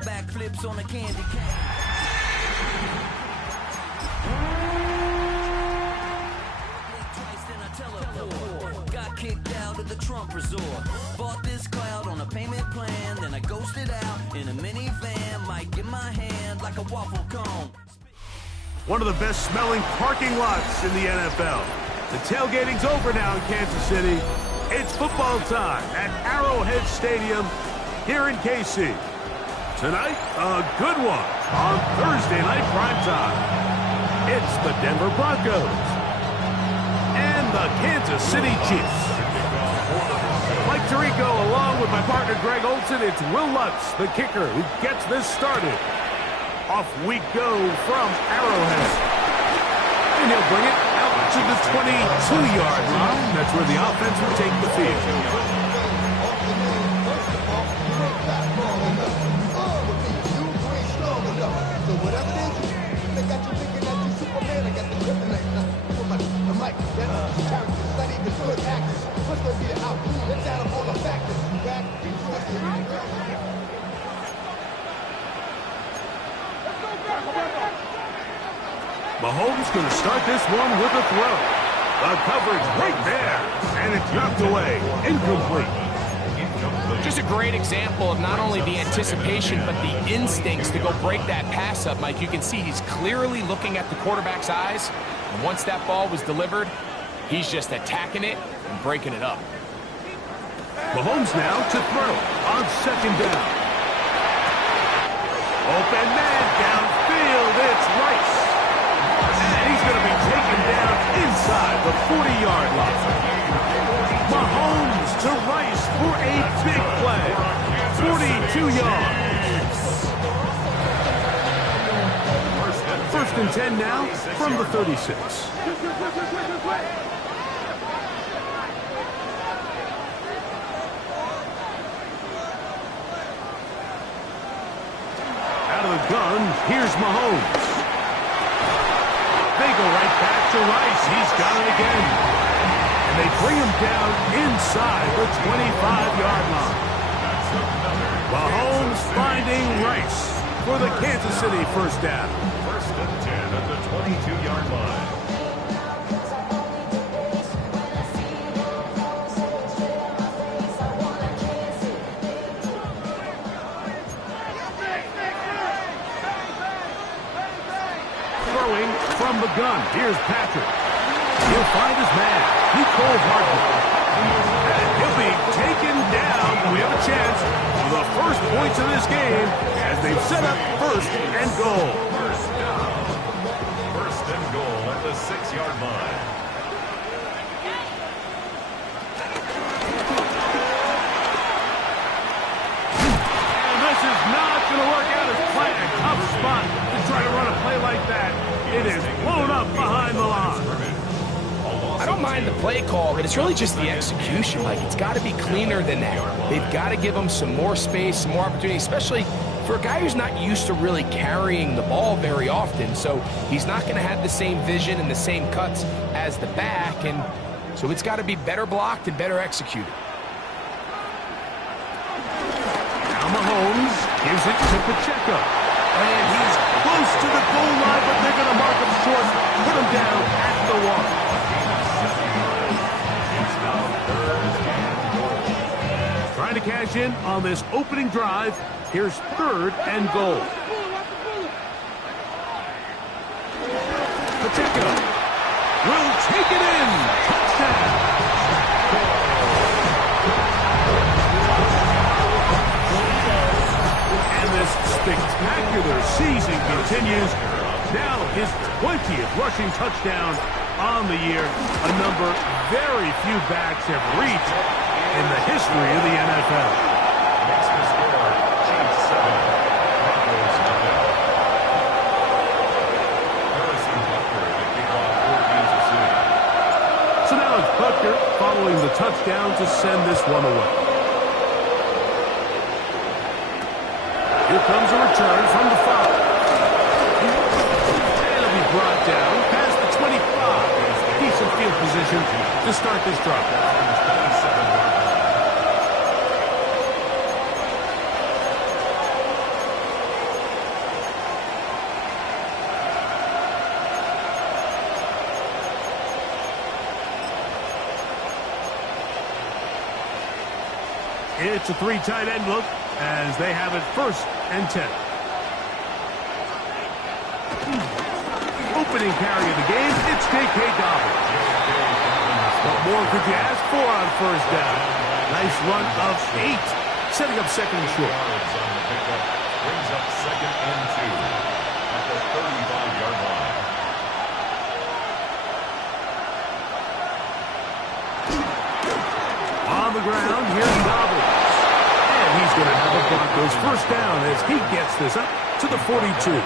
backflips on a candy cane. Twice, then I teleport. Got kicked out of the Trump resort. Bought this cloud on a payment plan. Then I ghosted out in a minivan. Might get my hand like a waffle cone. One of the best smelling parking lots in the NFL. The tailgating's over now in Kansas City. It's football time at Arrowhead Stadium here in KC. Tonight, a good one on Thursday night primetime. It's the Denver Broncos and the Kansas City Chiefs. Mike Tirico along with my partner Greg Olson. It's Will Lutz, the kicker, who gets this started. Off we go from Arrowhead. And he'll bring it out to the 22-yard line. That's where the offense will take the field. So whatever it is, they got you thinking that you Superman. I got the kryptonite now. The mic, that's character, not even good actors. What's going to be the outcome? Let's add up all the factors. Back, Mahomes going to start this one with a throw. The coverage right there, and it's knocked away, incomplete. Just a great example of not only the anticipation, but the instincts to go break that pass up, Mike. You can see he's clearly looking at the quarterback's eyes. And once that ball was delivered, he's just attacking it and breaking it up. Mahomes now to throw on second down. Open man downfield, it's Rice. And he's going to be taken down inside the 40-yard line. Mahomes to Rice for a big play. 42 yards. First and 10 now from the 36. Out of the gun, here's Mahomes. They go right back to Rice. He's got it again. And they bring him down inside the 25-yard line. Mahomes finding Rice for the Kansas City first down. First and 10 at the 22-yard line. Throwing from the gun. Here's Patrick. He'll find his man. He calls Hartman. And he'll be taken down. We have a chance for the first points of this game as they've set up first and goal. First and goal at the 6-yard line. And this is not going to work out as planned. A tough spot to try to run a play like that. It is blown up behind the line. I don't mind the play call, but it's really just the execution. Like, it's got to be cleaner than that. They've got to give him some more space, some more opportunity, especially for a guy who's not used to really carrying the ball very often. So he's not going to have the same vision and the same cuts as the back, and so it's got to be better blocked and better executed. Now Mahomes gives it to Pacheco. And he's close to the goal line, but they're going to mark him short, put him down at the 1. Trying to cash in on this opening drive. Here's third and goal. Pacheco will take it in. Touchdown. And this spectacular season continues. Now his 20th rushing touchdown on the year. A number very few backs have reached in the history of the NFL. Makes the score, Chiefs 7, Broncos 0. Harrison Butker to kick off for Kansas City. So now it's Butker following the touchdown to send this one away. Here comes a return from the 5. And it'll be brought down past the 25. Decent field position to start this drive. It's a 3 tight end look as they have it 1st and 10. Opening carry of the game, it's J.K. Dobbins. What more could you ask for on 1st down? Nice run of 8, setting up 2nd and short. Brings up 2nd and 2 at the 35-yard line. On the ground, here's Dobbins. And he's going to have a Broncos 1st down as he gets this up to the 42.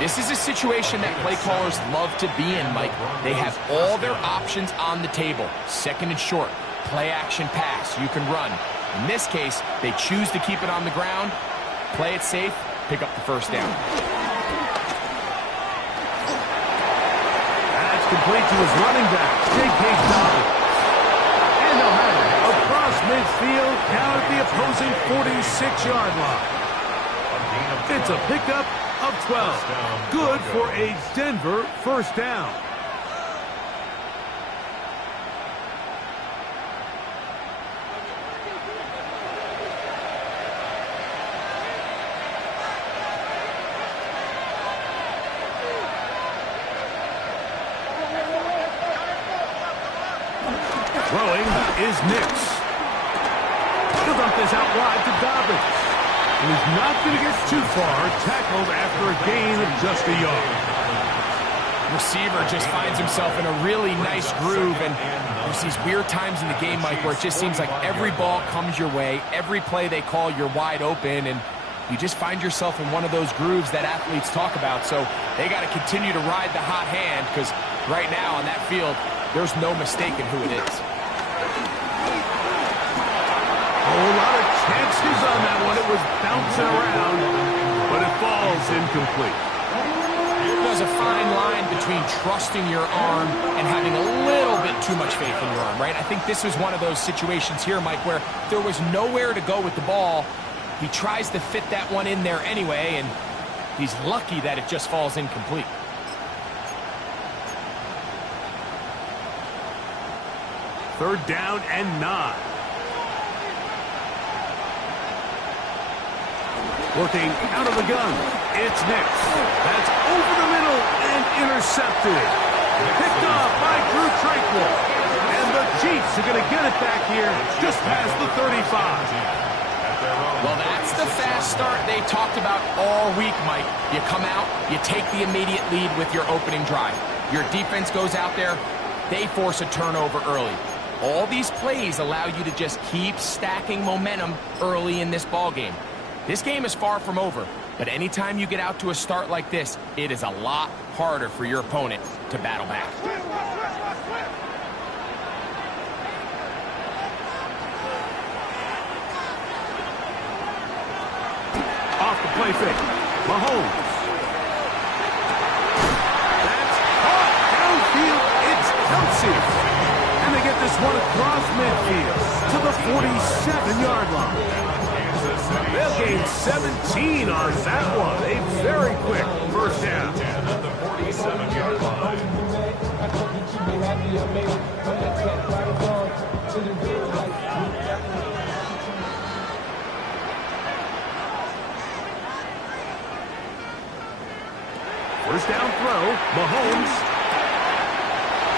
This is a situation that play callers love to be in, Mike. They have all their options on the table. 2nd and short, play action pass, you can run. In this case, they choose to keep it on the ground, play it safe, pick up the 1st down. That's complete to his running back, J.K. Dobbins. And they'll have it across midfield, down at the opposing 46-yard line. It's a pickup of 12. Good for a Denver 1st down. Throwing is Nix. He'll dump this out wide to Dobbins. And he's not going to get too far, tackled after a gain of just a yard. Receiver just finds himself in a really nice groove, and there's these weird times in the game, Mike, where it just seems like every ball comes your way, every play they call, you're wide open, and you just find yourself in one of those grooves that athletes talk about. So they got to continue to ride the hot hand, because right now on that field, there's no mistaking who it is. A whole lot of chances on that one. It was bouncing around, but it falls incomplete. There's a fine line between trusting your arm and having a little bit too much faith in your arm, right? I think this is one of those situations here, Mike, where there was nowhere to go with the ball. He tries to fit that one in there anyway, and he's lucky that it just falls incomplete. Third down and 9. Working out of the gun, it's Nix. That's over the middle and intercepted. Picked off by Drew Tranquill. And the Chiefs are going to get it back here just past the 35. Well, that's the fast start they talked about all week, Mike. You come out, you take the immediate lead with your opening drive. Your defense goes out there, they force a turnover early. All these plays allow you to just keep stacking momentum early in this ball game. This game is far from over, but anytime you get out to a start like this, it is a lot harder for your opponent to battle back. Off the play fake, Mahomes. That's caught downfield, it's Kelsey. And they get this one across midfield to the 47-yard line. They'll gain 17 on that one. A very quick 1st down. At the 47-yard line. First down throw, Mahomes.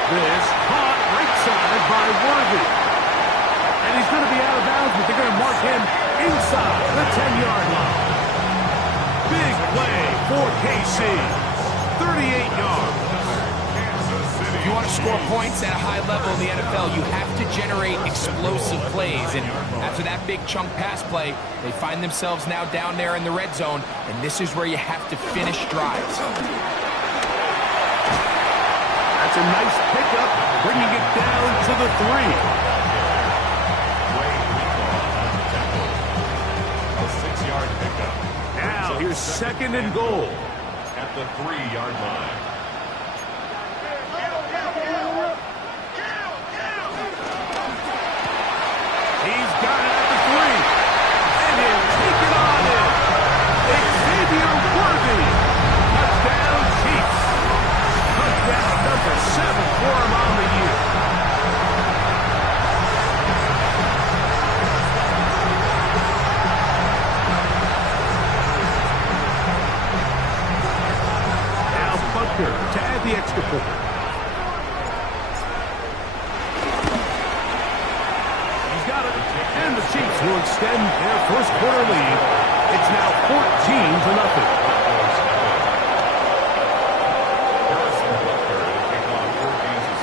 This caught right side by Worthy. And he's going to be out of bounds, but they're going to mark him inside the 10-yard line. Big play for KC. 38 yards. If you want to score points at a high level in the NFL, you have to generate explosive plays. And after that big chunk pass play, they find themselves now down there in the red zone, and this is where you have to finish drives. That's a nice pickup, bringing it down to the 3. Now here's 2nd and goal. At the 3-yard line. He's got it at the 3. And he'll take it on in. Xavier Worthy. Touchdown Chiefs. Touchdown number 7 for him on the year. extend their first quarter lead. It's now 14-0.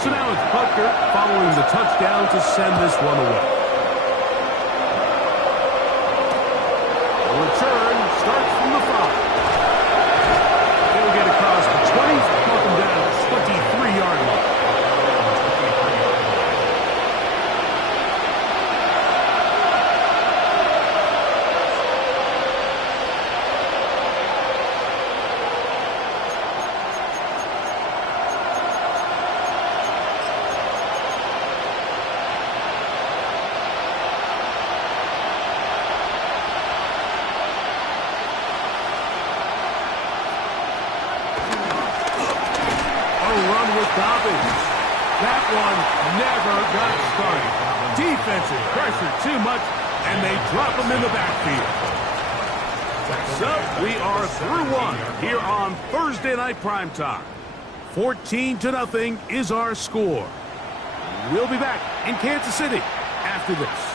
So now it's Butker following the touchdown to send this one away. The return starts from the 5. He'll get across the 20, knock him down at the 23-yard line. That one never got started. Defensive pressure too much, and they drop him in the backfield. So we are through one here on Thursday Night Primetime. 14-0 is our score. We'll be back in Kansas City after this.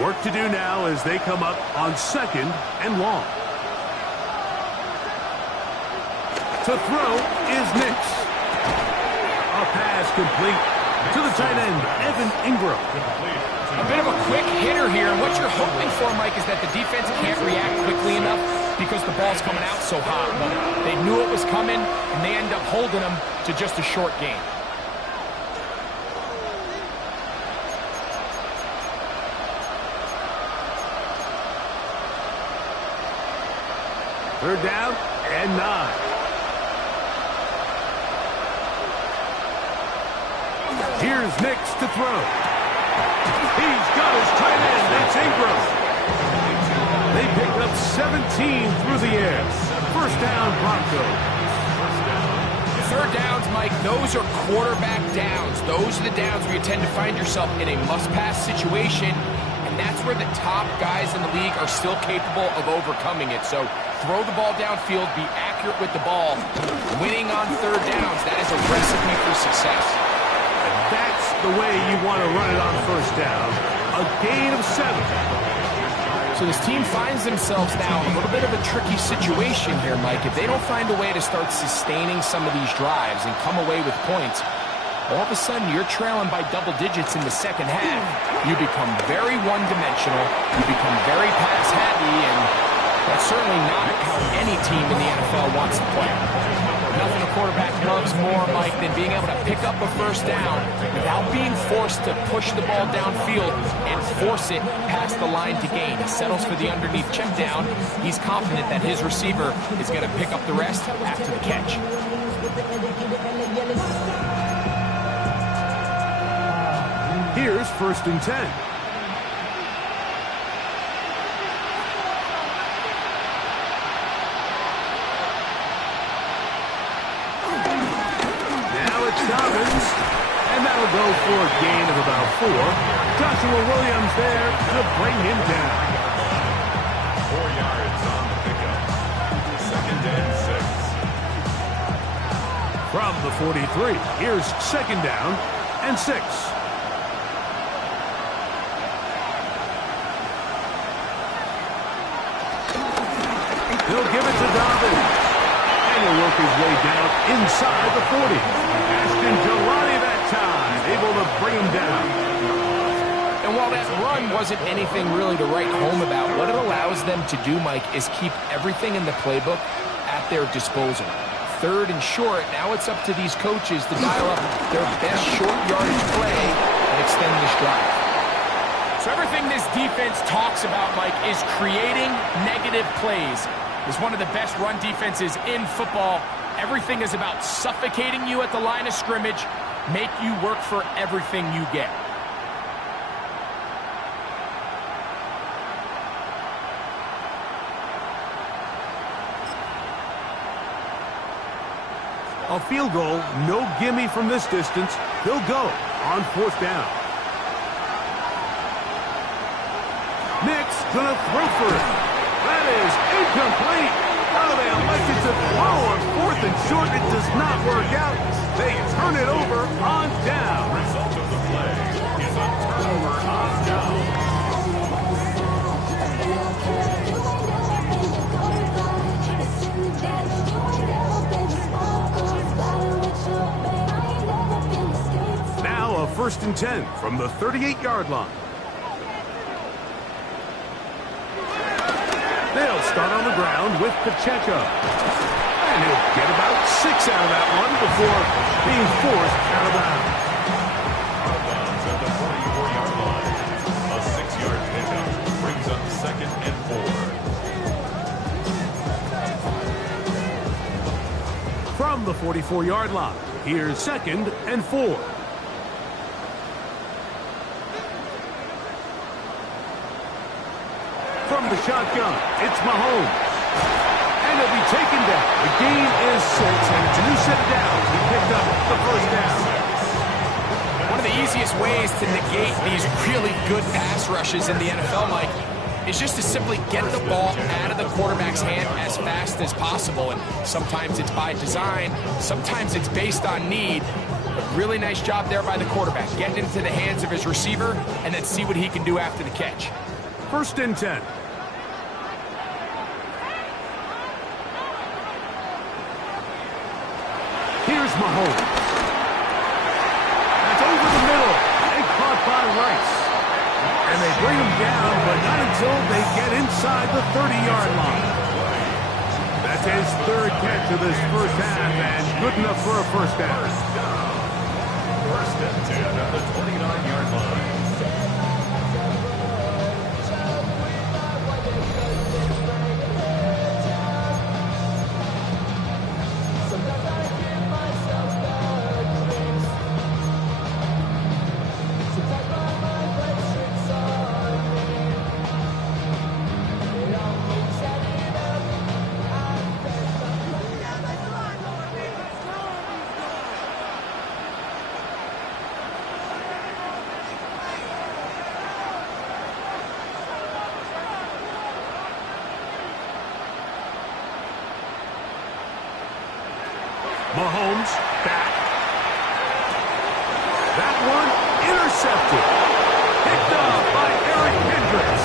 Work to do now as they come up on 2nd and long. To throw is Nix. A pass complete to the tight end, Evan Ingram. A bit of a quick hitter here. What you're hoping for, Mike, is that the defense can't react quickly enough because the ball's coming out so hot. But they knew it was coming, and they end up holding them to just a short gain. Third down and 9. Here's Nix to throw. He's got his tight end. It's Ingram. They pick up 17 through the air. First down, Broncos. Third downs, Mike, those are quarterback downs. Those are the downs where you tend to find yourself in a must-pass situation, and that's where the top guys in the league are still capable of overcoming it. So throw the ball downfield, be accurate with the ball. Winning on third downs, that is a recipe for success. That's the way you want to run it on first down. A gain of 7. So this team finds themselves now in a little bit of a tricky situation here, Mike. If they don't find a way to start sustaining some of these drives and come away with points, all of a sudden you're trailing by double digits in the second half. You become very one-dimensional. You become very pass-heavy, and that's certainly not how any team in the NFL wants to play. Nothing a quarterback loves more, Mike, than being able to pick up a first down without being forced to push the ball downfield and force it past the line to gain. He settles for the underneath check down. He's confident that his receiver is going to pick up the rest after the catch. Here's 1st and 10. Dobbins, and that'll go for a gain of about 4. Joshua Williams there to bring him down. 4 yards on the pickup. 2nd and 6. From the 43, here's 2nd down and 6. He'll give it to Dobbins. And he'll work his way down inside the 40. Ashton Jelani that time, able to bring him down. And while that run wasn't anything really to write home about, what it allows them to do, Mike, is keep everything in the playbook at their disposal. 3rd and short, now it's up to these coaches to dial up their best short yardage play and extend this drive. So everything this defense talks about, Mike, is creating negative plays. It's one of the best run defenses in football. Everything is about suffocating you at the line of scrimmage, make you work for everything you get. A field goal, no gimme from this distance. They'll go on 4th down. Nick's gonna throw for it. That is incomplete. Oh, they elected to throw on 4th and short. It does not work out. They turn it over on down. Result of the play is a turnover on down. Now a 1st and 10 from the 38-yard line. They'll start on the ground with Pacheco. And he'll get about 6 out of that one before being forced out of bounds. Out of bounds at the 44-yard line. A 6-yard pickup brings up 2nd and 4. From the 44-yard line, here's 2nd and 4. From the shotgun, it's Mahomes. And he'll be taken down. The gain is 6, and it's a new set of downs. He picked up the 1st down. One of the easiest ways to negate these really good pass rushes in the NFL, Mike, is just to simply get the ball out of the quarterback's hand as fast as possible. And sometimes it's by design, sometimes it's based on need. But really nice job there by the quarterback, getting into the hands of his receiver and then see what he can do after the catch. 1st and 10. Here's Mahomes. That's over the middle. And caught by Rice. And they bring him down, but not until they get inside the 30-yard line. That's his 3rd catch of this 1st half, and good enough for a 1st down. 1st and 10 at the 29-yard line. Mahomes back. That one intercepted. Picked up by Eric Hendricks.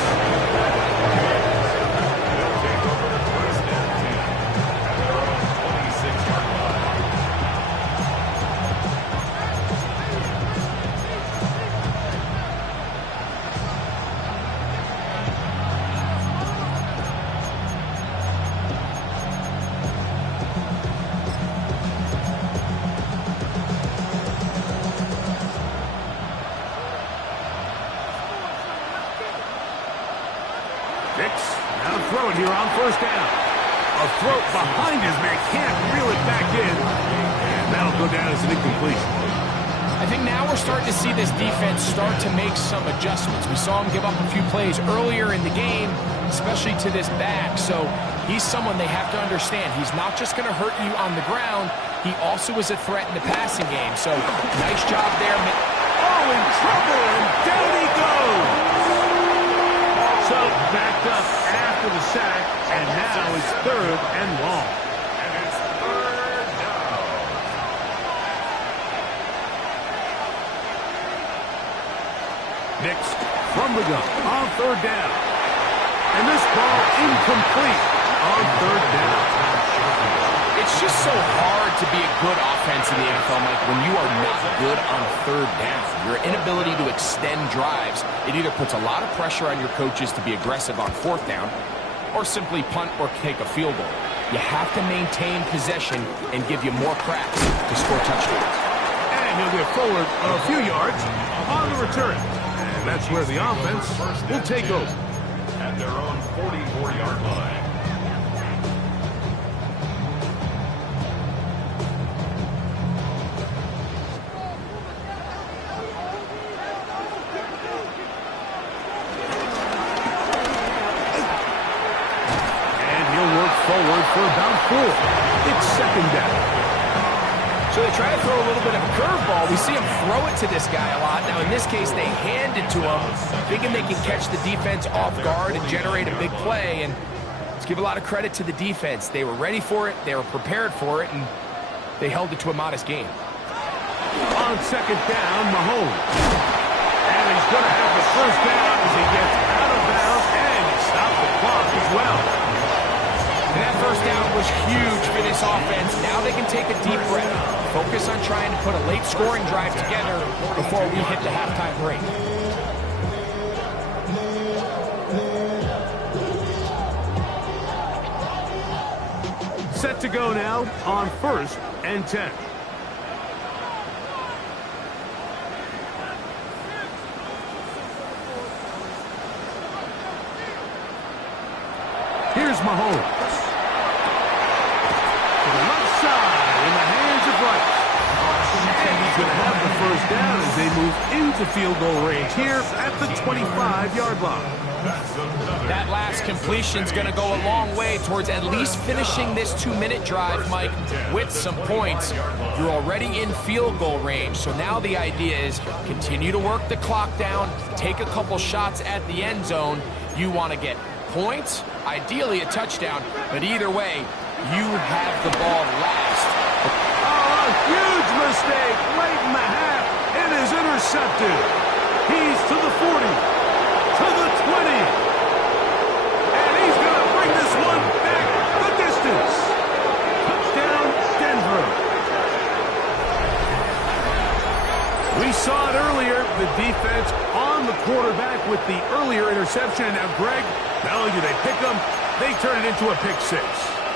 They'll take over 1st and 10 at their own 26-yard line. Now throw it here on 1st down. A throw behind his man, can't reel it back in. And that'll go down as an incompletion. I think now we're starting to see this defense start to make some adjustments. We saw him give up a few plays earlier in the game, especially to this back. So he's someone they have to understand. He's not just going to hurt you on the ground. He also is a threat in the passing game. So nice job there. Oh, in trouble, and down he goes. So backed up after the sack, and now it's 3rd and long. And it's 3rd down. Nix from the gun on 3rd down. And this ball incomplete on 3rd down. It's just so hard to be a good offense in the NFL, Mike, when you are not good on 3rd down. Your inability to extend drives, it either puts a lot of pressure on your coaches to be aggressive on 4th down or simply punt or take a field goal. You have to maintain possession and give you more cracks to score touchdowns. And he'll get forward a few yards on the return. And that's where the offense will take over. At their own 44-yard line. And he'll work forward for about 4. It's 2nd down. So they try to throw a little bit of a curveball. We see him throw it to this guy a lot. Now, in this case, they hand it to him, thinking they can catch the defense off guard and generate a big play. And let's give a lot of credit to the defense. They were ready for it, they were prepared for it, and they held it to a modest game. On second down, Mahomes. And he's going to have the first down as he gets out of bounds and stop the clock as well. And that first down was huge for this offense. Now they can take a deep breath, focus on trying to put a late scoring drive together before we hit the halftime break. Set to go now on 1st and 10. Here's Mahomes. To the left side in the hands of Rice. And he's going to have the first down as they move into field goal range here at the 25-yard line. That last completion's going to go a long way towards at least finishing this 2-minute drive, Mike, with some points. You're already in field goal range, so now the idea is continue to work the clock down, take a couple shots at the end zone. You want to get points, ideally a touchdown, but either way, you have the ball last. Oh, a huge mistake late in the half. It is intercepted. He's to the 40, to the 20. And he's going to bring this one back the distance. Touchdown, Denver. We saw it earlier, the defense on the quarterback with the earlier interception. And now, Greg, not only do they pick them, they turn it into a pick six.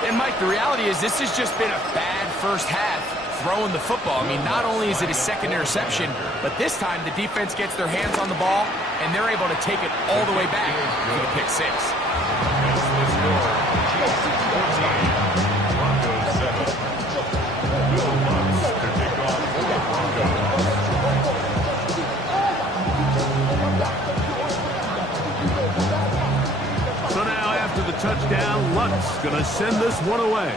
And, Mike, the reality is this has just been a bad first half throwing the football. I mean, not only is it a second interception, but this time the defense gets their hands on the ball, and they're able to take it all the way back for the pick six. So now after the touchdown, Lutz going to send this one away.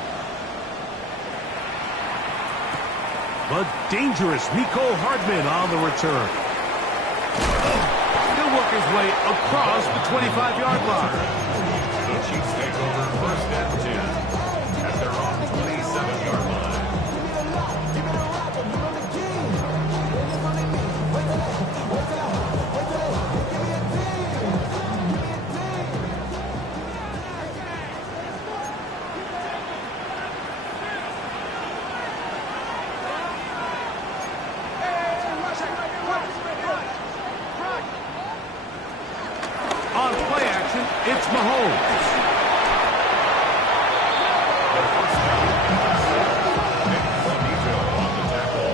But dangerous Mecole Hardman on the return. He'll work his way across the 25-yard line. The Chiefs take over 1st and 10 at their own 27-yard line. On play action, it's Mahomes. On the tackle.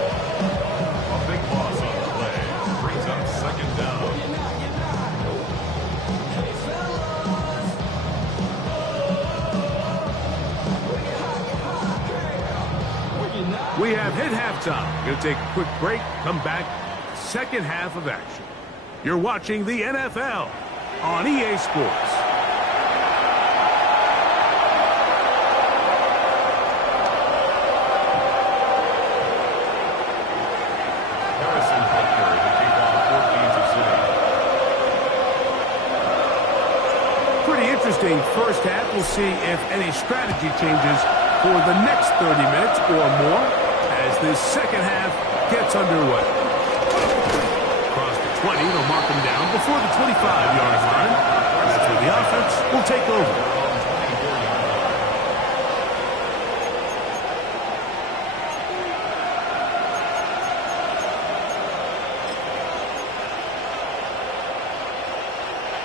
A big loss on the play. Brings up 2nd down. We have hit halftime. Going to take a quick break, come back, second half of action. You're watching the NFL on EA Sports. Harrison Butker to kick off 14 to 6. Pretty interesting first half. We'll see if any strategy changes for the next 30 minutes or more as this second half gets underway. Across the 20, they'll mark him down before the 25-yard line. That's where the offense will take over.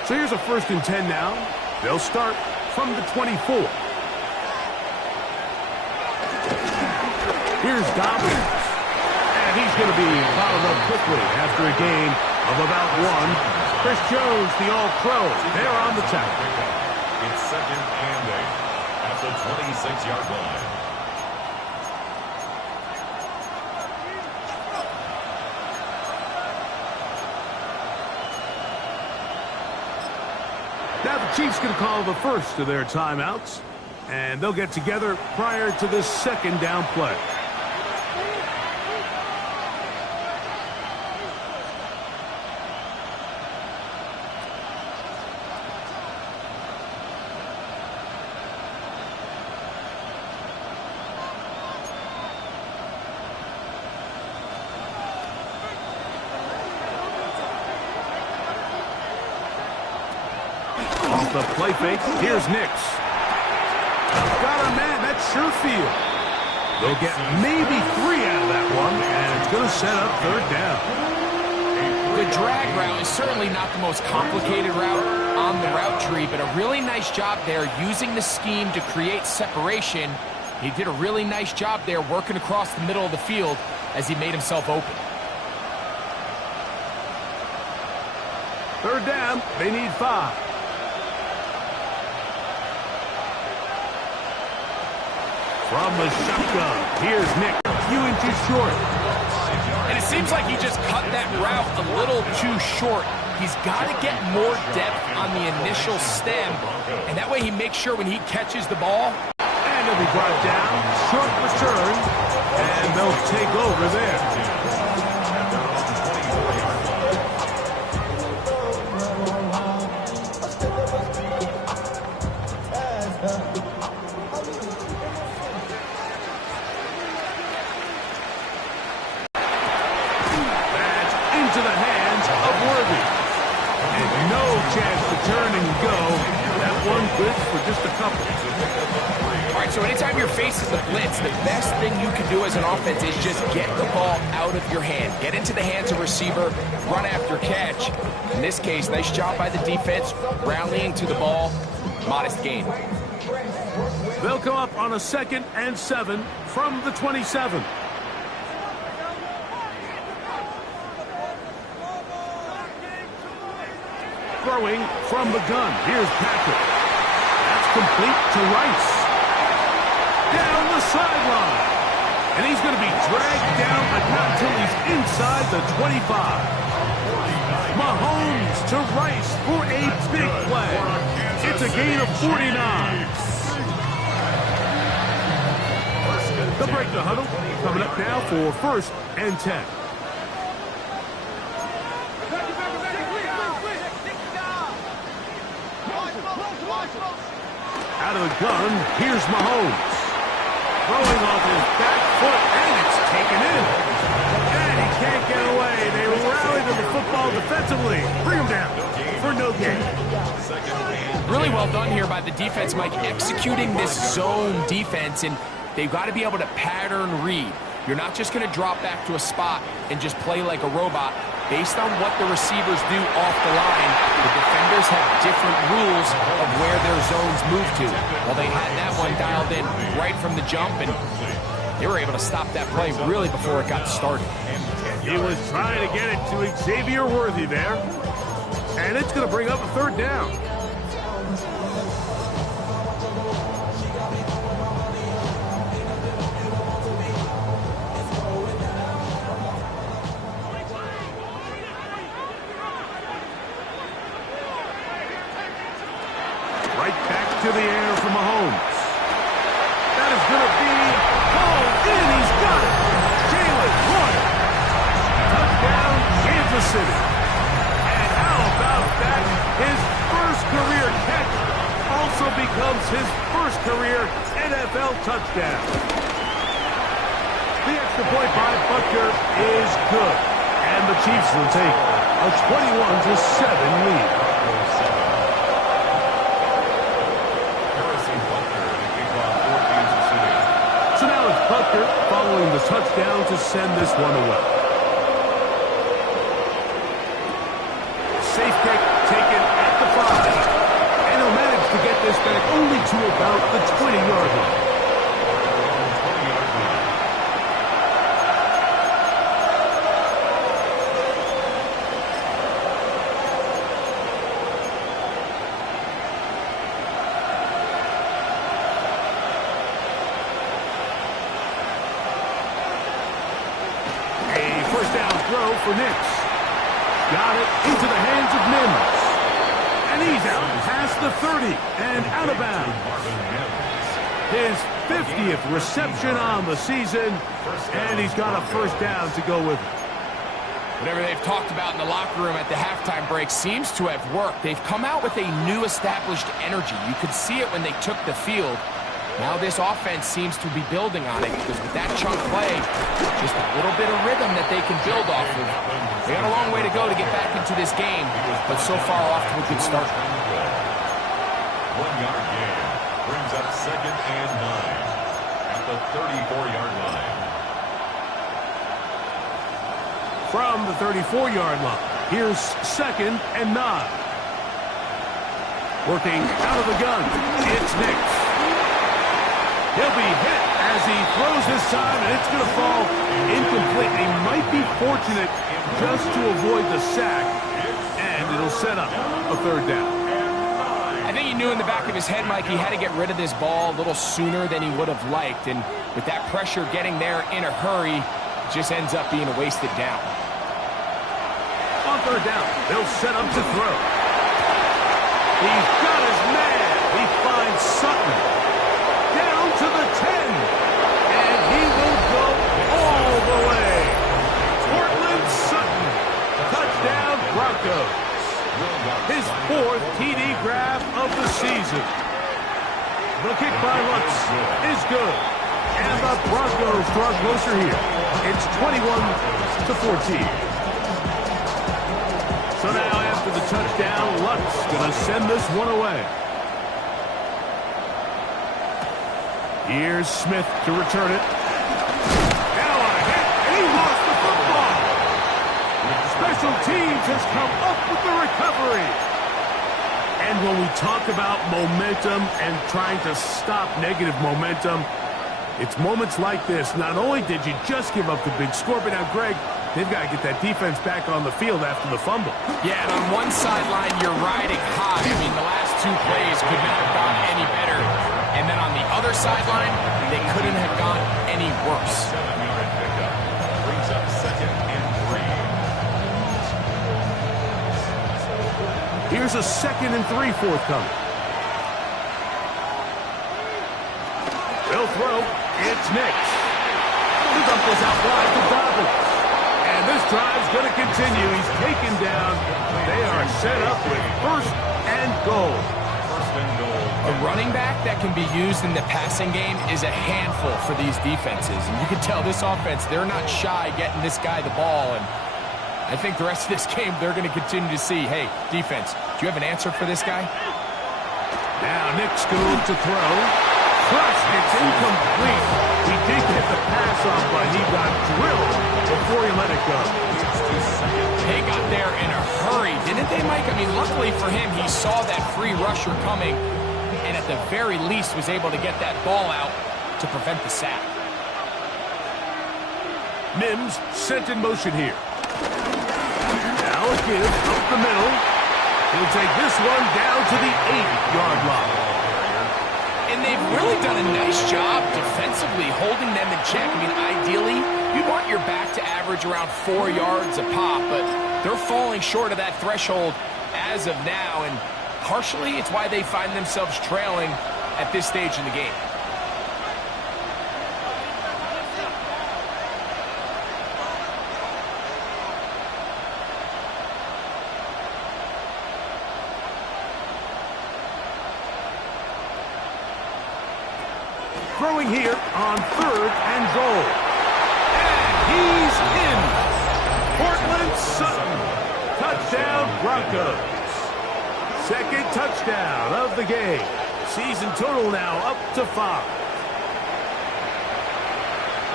So here's a 1st and 10 now. They'll start from the 24. Here's Dobbins. And he's going to be bottled up quickly after a gain of about 1. Chris Jones, the All-Pro, there on the tackle. It's 2nd and 8 at the 26-yard line. Now the Chiefs going to call the first of their timeouts, and they'll get together prior to this 2nd down play. Off the play fake, here's Nix. Got a man, that's Sherfield. They'll get maybe 3 out of that one, and it's going to set up third down. The drag route is certainly not the most complicated route on the route tree, but a really nice job there using the scheme to create separation. He did a really nice job there working across the middle of the field as he made himself open. Third down, they need 5. From the shotgun, here's Nick, a few inches short. And it seems like he just cut that route a little too short. He's got to get more depth on the initial stem, and that way he makes sure when he catches the ball. And he'll be brought down, short return, and they'll take over there. To the hands of Worthy. And no chance to turn and go. That one good for just a couple. All right, so anytime you're facing the blitz, the best thing you can do as an offense is just get the ball out of your hand. Get into the hands of receiver, run after catch. In this case, nice job by the defense, rallying to the ball. Modest gain. They'll come up on a 2nd and 7 from the 27. Throwing from the gun. Here's Patrick. That's complete to Rice. Down the sideline. And he's going to be dragged down, but not until he's inside the 25. Mahomes to Rice for a big play. It's a gain of 49. They'll break the huddle. Coming up now for 1st and 10. Out of the gun, here's Mahomes. Throwing off his back foot, and it's taken in. And he can't get away. They rally to the football defensively. Bring him down for no gain. Really well done here by the defense, Mike, executing this zone defense, and they've got to be able to pattern read. You're not just going to drop back to a spot and just play like a robot. Based on what the receivers do off the line, the defenders have different rules of where their zones move to. Well, they had that one dialed in right from the jump, and they were able to stop that play really before it got started. He was trying to get it to Xavier Worthy there, and it's going to bring up a 3rd down. To the air for Mahomes. That is going to be hauled in. He's got it. Jalen Warren. Touchdown, Kansas City. And how about that? His first career catch also becomes his first career NFL touchdown. The extra point by Butker is good. And the Chiefs will take a 21-7 lead. So now it's Butker following the touchdown to send this one away. Safe kick taken at the 5. And he'll manage to get this back only to about the 20-yard line. For Nix. Got it into the hands of Mims. And he's out past the 30 and out of bounds. His 50th reception on the season, and he's got a 1st down to go with it. Whatever they've talked about in the locker room at the halftime break seems to have worked. They've come out with a new established energy. You could see it when they took the field. Now this offense seems to be building on it because with that chunk play, just a little bit of rhythm that they can build off of. They got a long way to go to get back into this game, but so far off to a good start. 1-yard gain. Brings up 2nd and 9 at the 34-yard line. From the 34-yard line, here's 2nd and 9. Working out of the gun, it's Nix. He'll be hit as he throws this time, and it's going to fall incomplete. He might be fortunate just to avoid the sack, and it'll set up a 3rd down. I think he knew in the back of his head, Mike, he had to get rid of this ball a little sooner than he would have liked, and with that pressure getting there in a hurry, it just ends up being a wasted down. On 3rd down, they'll set up to throw. He's got his man. He finds Sutton. Down to the 10. And he will go all the way. Cortland Sutton. Touchdown Broncos. His 4th TD grab of the season. The kick by Lutz is good. And the Broncos draw closer here. It's 21-14. So now after the touchdown, Lutz going to send this one away. Here's Smith to return it. Now a hit, and he lost the football. Special teams has come up with the recovery. And when we talk about momentum and trying to stop negative momentum, it's moments like this. Not only did you just give up the big score, but now, Greg, they've got to get that defense back on the field after the fumble. Yeah, and on one sideline, you're riding high. I mean, the last 2 plays could not have gone any better. And then on the other sideline, they couldn't have gone any worse. 7-yard pickup. Brings up 2nd and 3. Here's a 2nd and 3 forthcoming. They'll throw. It's Nix. The dump was out wide to Dobbins. And this drive's going to continue. He's taken down. They are set up with 1st and goal. 1st and goal. A running back that can be used in the passing game is a handful for these defenses. And you can tell this offense, they're not shy getting this guy the ball. And I think the rest of this game, they're going to continue to see, hey, defense, do you have an answer for this guy? Now Nix going to look to throw. Crushed, it's incomplete. He did get the pass off, but he got drilled before he let it go. They got there in a hurry, didn't they, Mike? I mean, luckily for him, he saw that free rusher coming, and at the very least was able to get that ball out to prevent the sack. Mims sent in motion here. Now a give up the middle. He'll take this one down to the 8-yard line. And they've really done a nice job defensively holding them in check. I mean, ideally, you'd want your back to average around 4 yards a pop, but they're falling short of that threshold as of now, and partially it's why they find themselves trailing at this stage in the game. Throwing here on 3rd and goal. And he's in. Cortland Sutton. Touchdown Broncos. 2nd touchdown of the game. Season total now up to 5.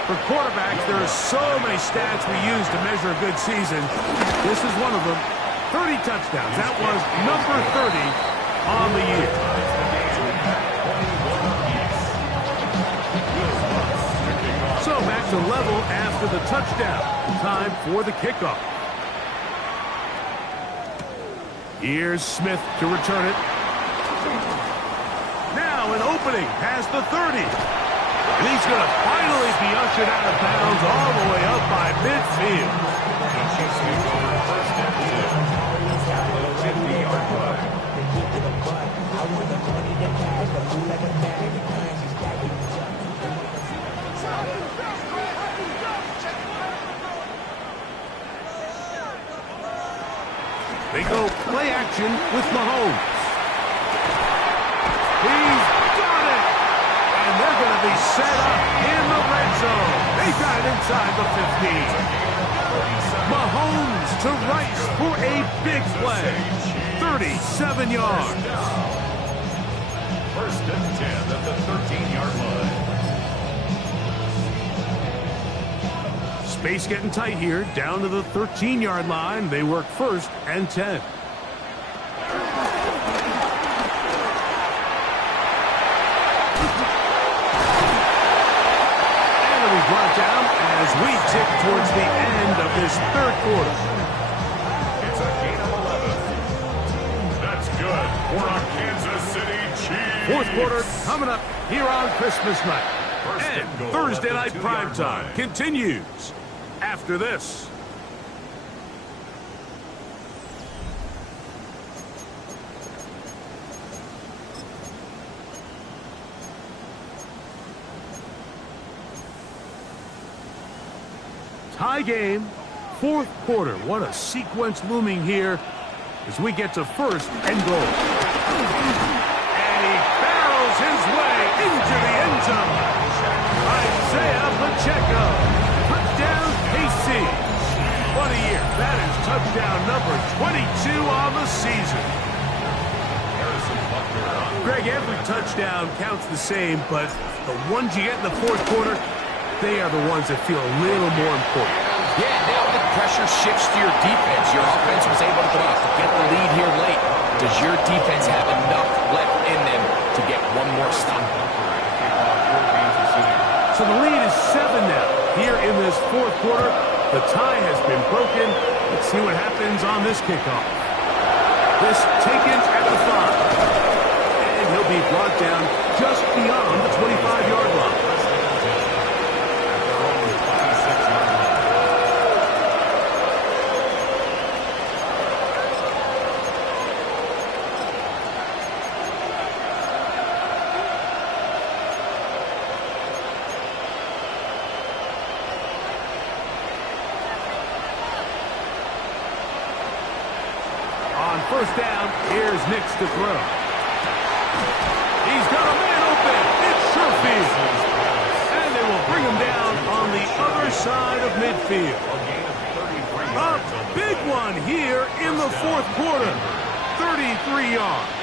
For quarterbacks, there are so many stats we use to measure a good season. This is one of them. 30 touchdowns. That was number 30 on the year. So back to level after the touchdown. Time for the kickoff. Here's Smith to return it. Now an opening past the 30. And he's going to finally be ushered out of bounds all the way up by midfield. They go play action with Mahomes. He's got it! And they're going to be set up in the red zone. They got it inside the 15. Mahomes to Rice for a big play. 37 yards. First and 10 at the 13-yard line. Space getting tight here, down to the 13-yard line. They work first and 10. Brought down as we tick towards the end of this third quarter. It's a gain of 11. That's good for a Kansas City Chiefs. Fourth quarter coming up here on Christmas night. First And and goal Thursday at night the 2-yard primetime line. continues after this. Tie game, fourth quarter. What a sequence looming here as we get to first and goal. And he barrels his way into the end zone. Isaiah Pacheco. Touchdown, KC. What a year. That is touchdown number 22 on the season. Harrison Butker on Greg, every touchdown counts the same, but the ones you get in the fourth quarter, they are the ones that feel a little more important. Yeah, now the pressure shifts to your defense. Your offense was able to get the lead here late. Does your defense have enough left in them to get one more stop? So the lead is 7 now. Here in this fourth quarter, the tie has been broken. Let's see what happens on this kickoff. This taken at the 5. And he'll be brought down just beyond the 25-yard line. First down, here's Nix to throw. He's got a man open. It's Sherfield. And they will bring him down on the other side of midfield. A big one here in the fourth quarter. 33 yards.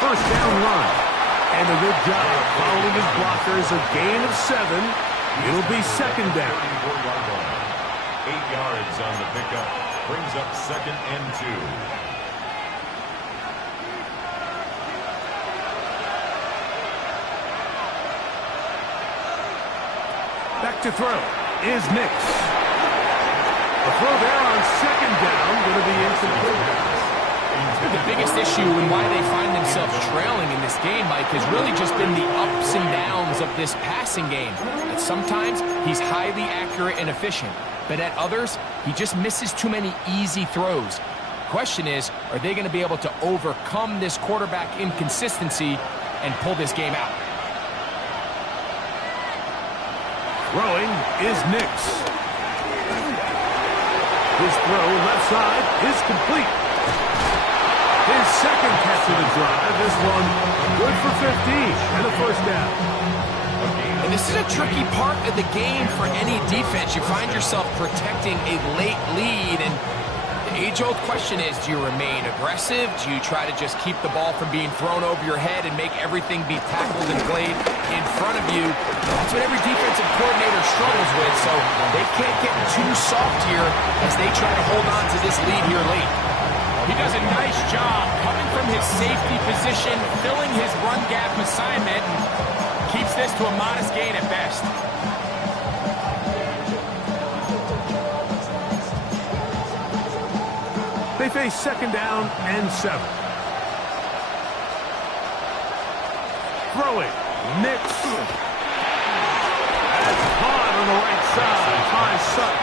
First down run. And a good job following his blockers. A gain of 7. It'll be second down. 8 yards on the pickup. Brings up second and 2. Back to throw is Nix. The throw there on second down going to be incomplete. The biggest issue and why they find themselves trailing in this game, Mike, has really just been the ups and downs of this passing game. And sometimes he's highly accurate and efficient, but at others, he just misses too many easy throws. Question is, are they going to be able to overcome this quarterback inconsistency and pull this game out? Throwing is Nix. His throw left side is complete. His second catch of the drive. This one good for 15 and a first down. And this is a tricky part of the game for any defense. You find yourself protecting a late lead, and the age-old question is, do you remain aggressive? Do you try to just keep the ball from being thrown over your head and make everything be tackled and played in front of you? That's what every defensive coordinator struggles with, so they can't get too soft here as they try to hold on to this lead here late. He does a nice job coming from his safety position, filling his run gap assignment, and keeps this to a modest gain at best. They face second down and 7. Throwing. Nix. That's caught on the right side by Sutton.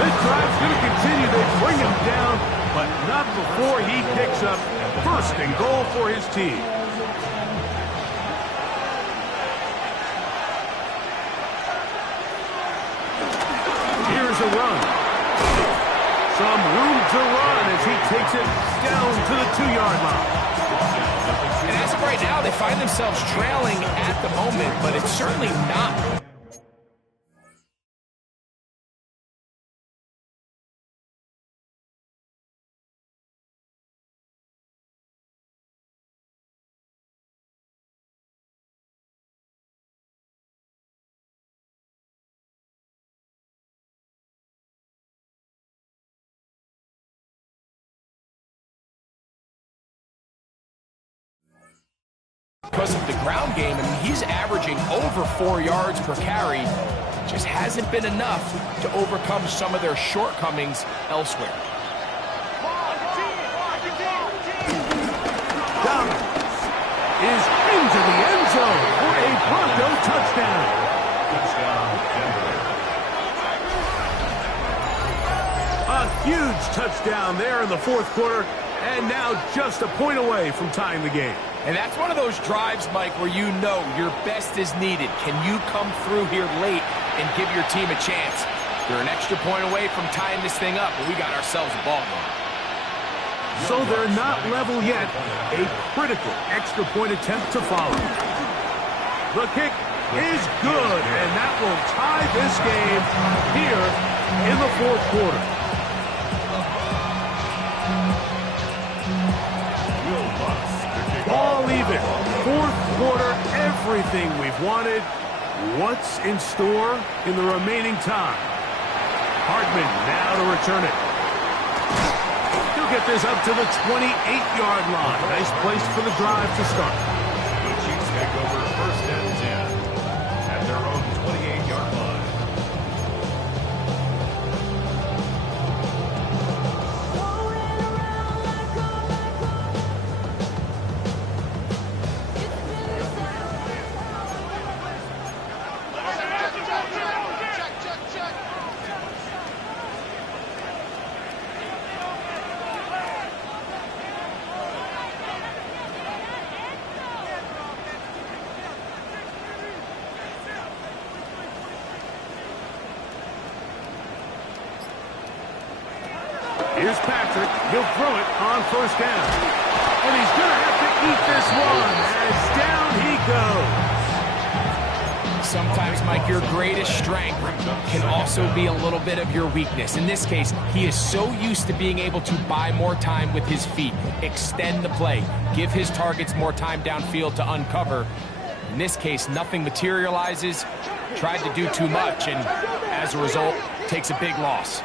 This drive's going to continue. They bring him down, but not before he picks up first and goal for his team. Here's a run. some room to run as he takes it down to the 2-yard line. And as of right now, they find themselves trailing at the moment, but it's certainly not. Because of the ground game, I mean, he's averaging over 4 yards per carry. Just hasn't been enough to overcome some of their shortcomings elsewhere. Dobbins is into the end zone for a Bronco touchdown. A huge touchdown there in the fourth quarter, and now just a point away from tying the game. And that's one of those drives, Mike, where you know your best is needed. Can you come through here late and give your team a chance? They're an extra point away from tying this thing up, but we got ourselves a ball game. So they're not level yet. A critical extra point attempt to follow. The kick is good, and that will tie this game here in the fourth quarter. All even. Fourth quarter, everything we've wanted. What's in store in the remaining time? Hartman now to return it. He'll get this up to the 28-yard line. Nice place for the drive to start. The Chiefs take over first and 10 at their own 28-yard line. Here's Patrick. He'll throw it on first down. And he's going to have to eat this one as down he goes. Sometimes, Mike, your greatest strength can also be a little bit of your weakness. In this case, he is so used to being able to buy more time with his feet, extend the play, give his targets more time downfield to uncover. In this case, nothing materializes, tried to do too much, and as a result, takes a big loss.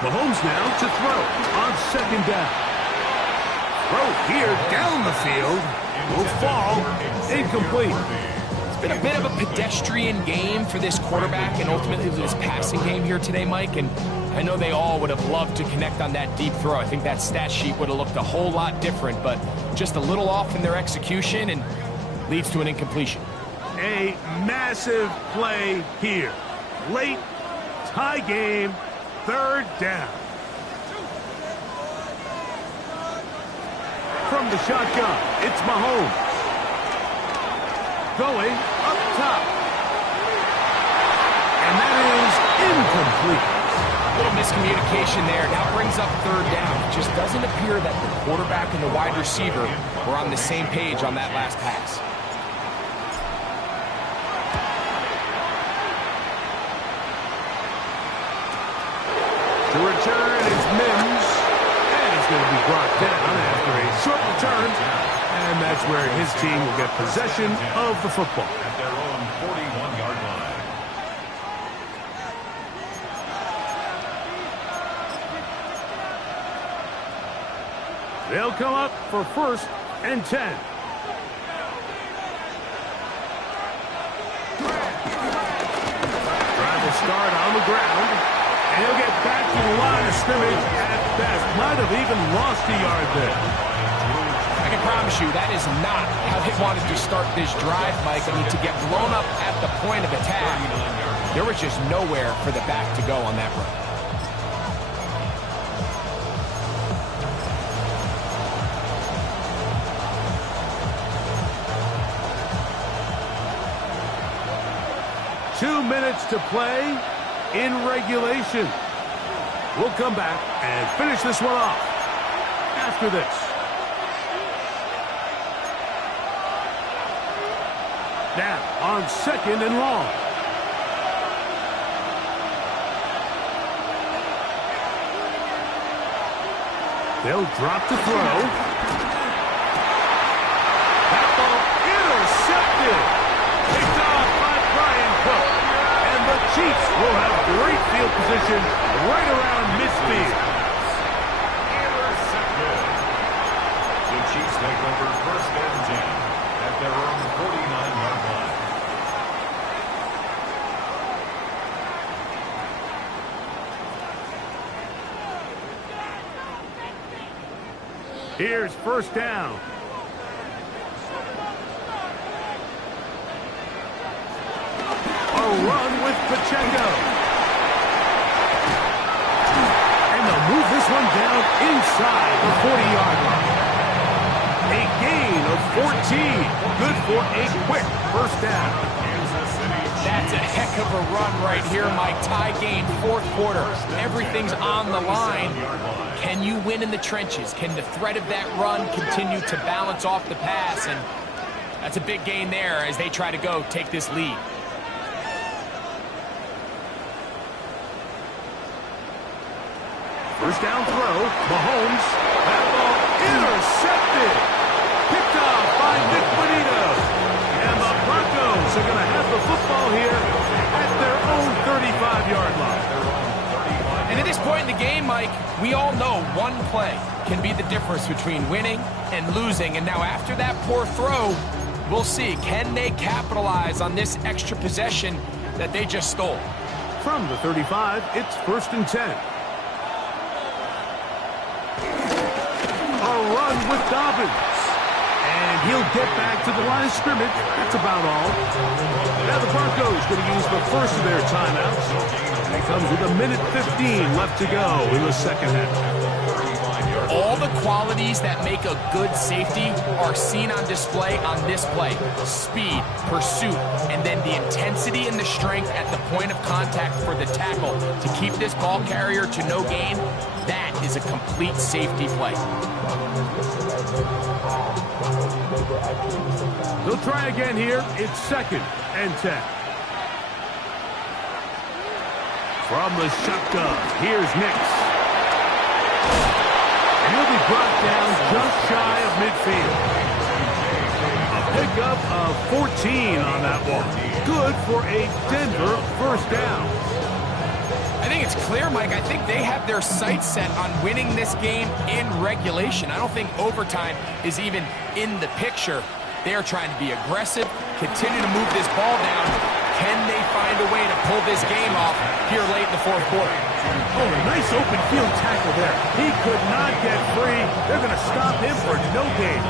Mahomes now to throw on second down. Throw here down the field. Will fall. Incomplete. It's been a bit of a pedestrian game for this quarterback and ultimately this passing game here today, Mike. And I know they all would have loved to connect on that deep throw. I think that stat sheet would have looked a whole lot different, but just a little off in their execution and leads to an incompletion. A massive play here. Late, tie game. Third down. From the shotgun, it's Mahomes. Going up top. And that is incomplete. A little miscommunication there. Now brings up third down. It just doesn't appear that the quarterback and the wide receiver were on the same page on that last pass. To return, it's Mims. And he's going to be brought down after a short return. And that's where his team will get possession of the football. At their own 41-yard line. They'll come up for first and 10. Drive will start on the ground. And he'll get back to the line of scrimmage at best. Might have even lost a yard there. I can promise you that is not how they wanted to start this drive, Mike. I mean, to get blown up at the point of attack, there was just nowhere for the back to go on that run. 2 minutes to play in regulation. We'll come back and finish this one off after this. Now on 2nd and long. They'll drop to throw. That ball intercepted. Picked off by Brian Cook. And the Chiefs will have great field position right around midfield. Intercepted. The Chiefs take over 1st and 10 at their own 49-yard line. Here's 1st down. A run with Pacheco. And they'll move this one down inside the 40-yard line. A gain of 14. Good for a quick 1st down. That's a heck of a run right here, Mike. Tie game, 4th quarter. Everything's on the line. Can you win in the trenches? Can the threat of that run continue to balance off the pass? And that's a big gain there as they try to go take this lead. First down throw, Mahomes. That ball intercepted. Picked off by Nick Bonito. And the Broncos are going to have the football here at their own 35-yard line. And at this point in the game, Mike, we all know one play can be the difference between winning and losing. And now after that poor throw, we'll see, can they capitalize on this extra possession that they just stole? From the 35, it's 1st and 10. A run with Dobbins. And he'll get back to the line of scrimmage. That's about all. Now the Broncos going to use the first of their timeouts. And it comes with 1:15 left to go in the 2nd half. All the qualities that make a good safety are seen on display on this play. Speed, pursuit, and then the intensity and the strength at the point of contact for the tackle to keep this ball carrier to no gain. That is a complete safety play. They'll try again here. It's 2nd and 10. From the shotgun, here's Nix. And he'll be brought down just shy of midfield. A pickup of 14 on that one. Good for a Denver 1st down. I think it's clear, Mike. I think they have their sights set on winning this game in regulation. I don't think overtime is even in the picture. They're trying to be aggressive, continue to move this ball down. Can they find a way to pull this game off here late in the 4th quarter? Oh, a nice open field tackle there. He could not get free. They're going to stop him for no gain.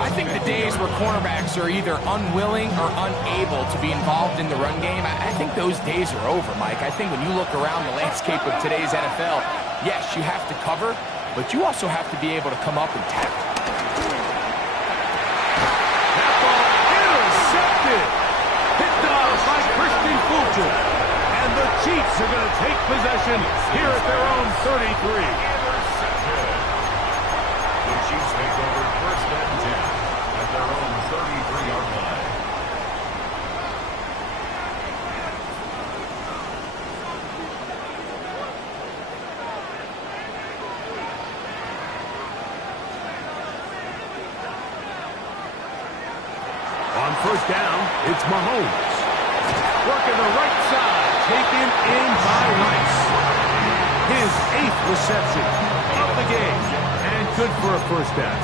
I think the days where cornerbacks are either unwilling or unable to be involved in the run game, I think those days are over, Mike. I think when you look around the landscape of today's NFL, yes, you have to cover, but you also have to be able to come up and tackle. That ball intercepted. Picked off by Christian Fulton. And the Chiefs are going to take possession here at their own 33. The Chiefs take over 1st and 10 at their own 33-yard line. On 1st down, it's Mahomes. Working the right side, taken in by Rice. His 8th reception of the game, and good for a 1st down.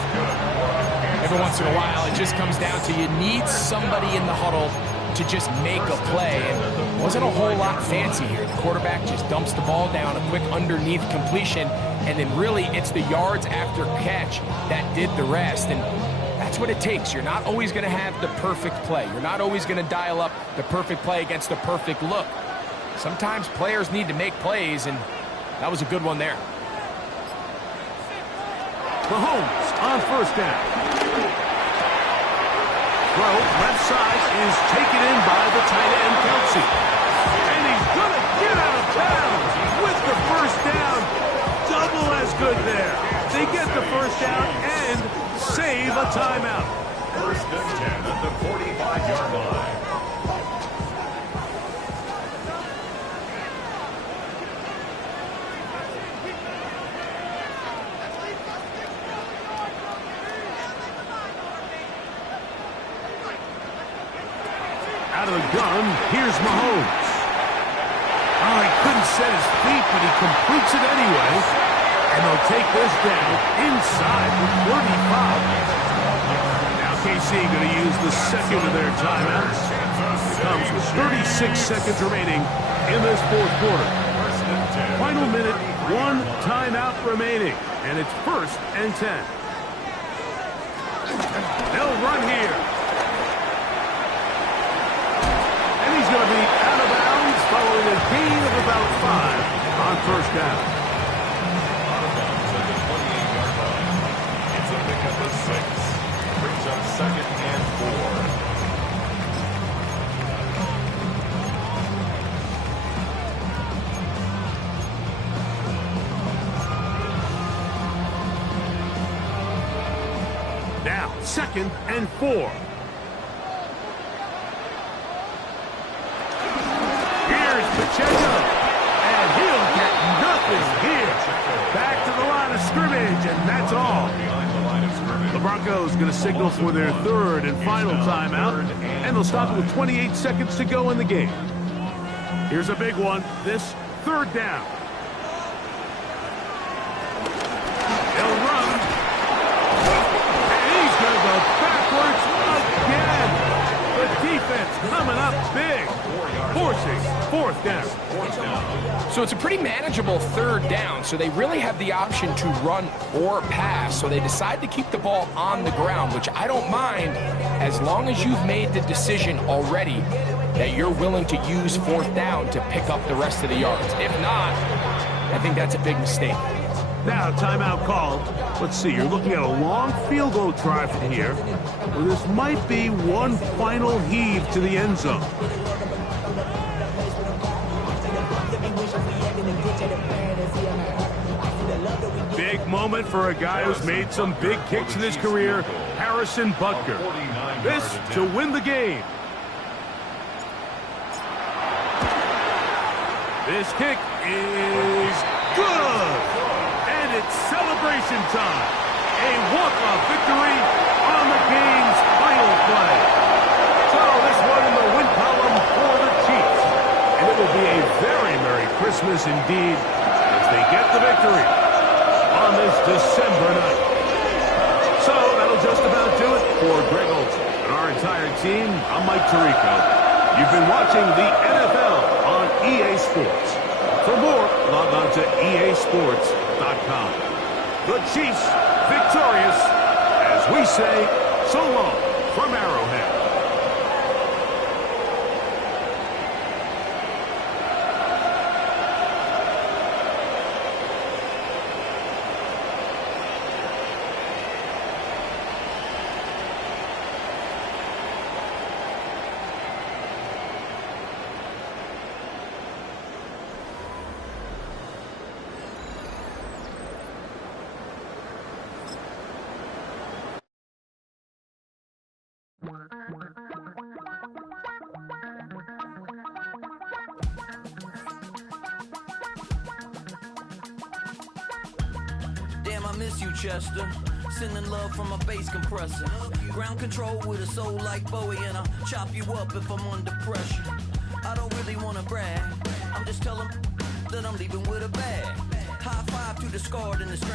Every once in a while, it just comes down to you need somebody in the huddle to just make a play. And wasn't a whole lot fancy here. The quarterback just dumps the ball down, a quick underneath completion, and then really it's the yards after catch that did the rest. And that's what it takes. You're not always going to have the perfect play. You're not always going to dial up the perfect play against the perfect look. Sometimes players need to make plays, and that was a good one there. Mahomes on 1st down. throw, left side, is taken in by the tight end, Kelsey. And he's going to get out of bounds with the first down. Double as good there. They get the first down and save a timeout. First and 10 at the 45-yard line. Out of the gun, here's Mahomes. Oh, he couldn't set his feet, but he completes it anyway. And they'll take this down inside the 35. Now KC going to use the second of their timeouts. It comes with 36 seconds remaining in this fourth quarter. Final minute, one timeout remaining. And it's first and 10. They'll run here. He's going to be out of bounds following a gain of about 5 on first down. Out of bounds at the 28-yard line. It's a pickup of 6. Brings up second and 4. Now, second and 4. Pacheco, and he'll get nothing here. Back to the line of scrimmage, and that's all. Behind the line of scrimmage. The Broncos going to signal for their third and final timeout, and they'll stop it with 28 seconds to go in the game. Here's a big one. This third down. They'll run, and he's going to go backwards again. The defense coming up big, forcing fourth down. So it's a pretty manageable third down, so they really have the option to run or pass, so they decide to keep the ball on the ground, which I don't mind as long as you've made the decision already that you're willing to use fourth down to pick up the rest of the yards. If not, I think that's a big mistake. Now, timeout called. Let's see, you're looking at a long field goal try from here. Well, this might be one final heave to the end zone. Big moment for a guy who's made some big kicks in his career, Harrison Butker. This to win the game. This kick is good. And it's celebration time. A walk-off victory on the game's final play. So this one in the win column for the Chiefs. And it will be a very Merry Christmas indeed as they get the victory on this December night. So that'll just about do it for Greg Olsen and our entire team. I'm Mike Tirico. You've been watching the NFL on EA Sports. For more, log on to easports.com. The Chiefs victorious as we say so long from Arrowhead. Damn, I miss you, Chester. Sending love from a bass compressor. Ground control with a soul like Bowie, and I'll chop you up if I'm under pressure. I don't really want to brag. I'm just telling that I'm leaving with a bag. High five to the scarred and the strained.